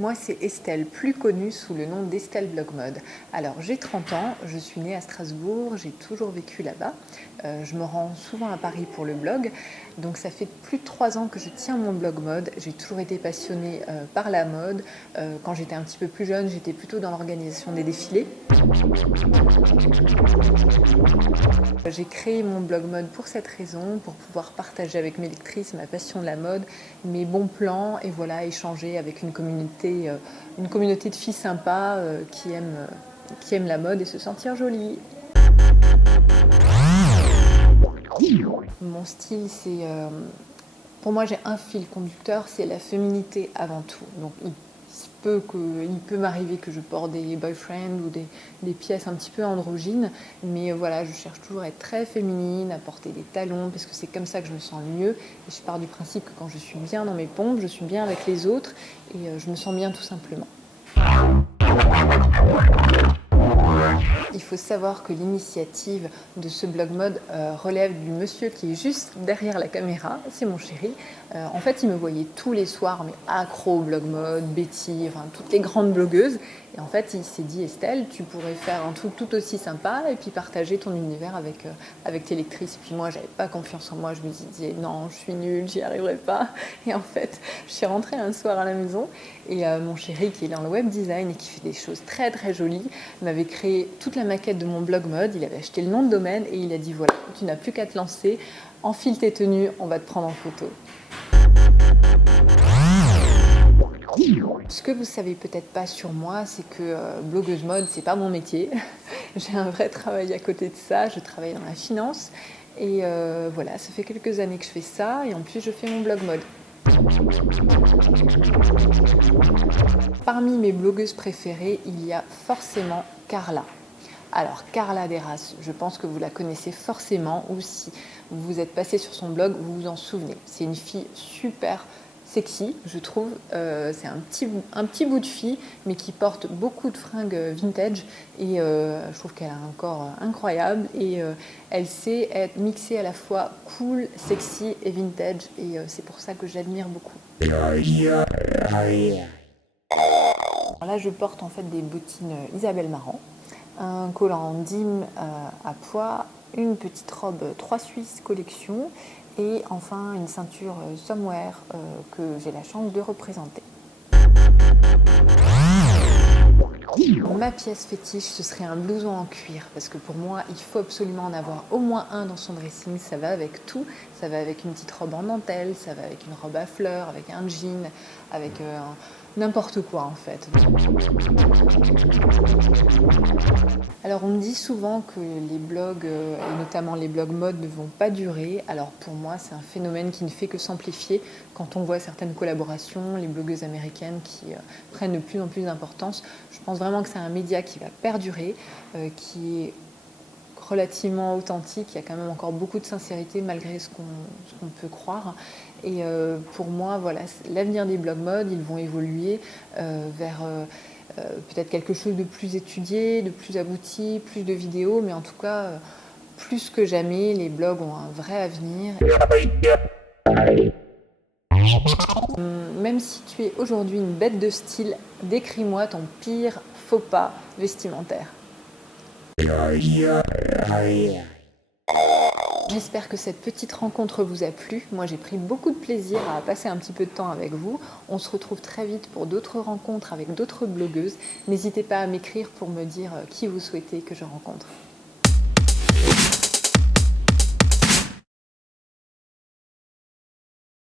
Moi, c'est Estelle, plus connue sous le nom d'Estelle Blog Mode. Alors, j'ai 30 ans, je suis née à Strasbourg, j'ai toujours vécu là-bas. Je me rends souvent à Paris pour le blog. Donc, ça fait plus de 3 ans que je tiens mon blog mode. J'ai toujours été passionnée par la mode. Quand j'étais un petit peu plus jeune, j'étais plutôt dans l'organisation des défilés. J'ai créé mon blog mode pour cette raison, pour pouvoir partager avec mes lectrices ma passion de la mode, mes bons plans et voilà, échanger avec une communauté de filles sympas qui aiment la mode et se sentir jolie. Mon style, pour moi, j'ai un fil conducteur, c'est la féminité avant tout. Donc, il peut m'arriver que je porte des boyfriends ou des pièces un petit peu androgynes, mais voilà, je cherche toujours à être très féminine, à porter des talons, parce que c'est comme ça que je me sens le mieux. Et je pars du principe que quand je suis bien dans mes pompes, je suis bien avec les autres et je me sens bien tout simplement. Il faut savoir que l'initiative de ce blog mode relève du monsieur qui est juste derrière la caméra, c'est mon chéri. En fait, il me voyait tous les soirs, mais accro au blog mode, Betty, enfin toutes les grandes blogueuses. Et en fait, il s'est dit, Estelle, tu pourrais faire un truc tout aussi sympa et puis partager ton univers avec tes lectrices. Et puis moi, j'avais pas confiance en moi, je me disais, non, je suis nulle, j'y arriverai pas. Et en fait, je suis rentrée un soir à la maison et mon chéri, qui est dans le web design et qui fait des choses très très jolies, m'avait créé toute la maquette de mon blog mode. Il avait acheté le nom de domaine et il a dit, voilà, tu n'as plus qu'à te lancer, enfile tes tenues, on va te prendre en photo. Ce que vous savez peut-être pas sur moi, c'est que blogueuse mode, c'est pas mon métier. J'ai un vrai travail à côté de ça. Je travaille dans la finance et voilà, ça fait quelques années que je fais ça et en plus je fais mon blog mode. Parmi mes blogueuses préférées, il y a forcément Carla. Alors Carla Deras, je pense que vous la connaissez forcément ou si vous êtes passé sur son blog, vous vous en souvenez. C'est une fille super sexy, je trouve. C'est un petit bout de fille, mais qui porte beaucoup de fringues vintage et je trouve qu'elle a un corps incroyable et elle sait être mixée à la fois cool, sexy et vintage et c'est pour ça que j'admire beaucoup. Alors là, je porte en fait des bottines Isabelle Marant, un collant en dîme à pois, une petite robe 3 Suisses collection et enfin une ceinture Somewhere que j'ai la chance de représenter. Ma pièce fétiche, ce serait un blouson en cuir parce que pour moi, il faut absolument en avoir au moins un dans son dressing. Ça va avec tout, ça va avec une petite robe en dentelle, ça va avec une robe à fleurs, avec un jean, avec n'importe quoi en fait. Alors on me dit souvent que les blogs, et notamment les blogs mode, ne vont pas durer. Alors pour moi c'est un phénomène qui ne fait que s'amplifier quand on voit certaines collaborations, les blogueuses américaines qui prennent de plus en plus d'importance. Je pense vraiment que c'est un média qui va perdurer, qui est relativement authentique, il y a quand même encore beaucoup de sincérité malgré ce qu'on peut croire. Et pour moi, voilà, l'avenir des blogs mode, ils vont évoluer vers peut-être quelque chose de plus étudié, de plus abouti, plus de vidéos, mais en tout cas, plus que jamais, les blogs ont un vrai avenir. Même si tu es aujourd'hui une bête de style, décris-moi ton pire faux pas vestimentaire. J'espère que cette petite rencontre vous a plu. Moi, j'ai pris beaucoup de plaisir à passer un petit peu de temps avec vous. On se retrouve très vite pour d'autres rencontres avec d'autres blogueuses. N'hésitez pas à m'écrire pour me dire qui vous souhaitez que je rencontre.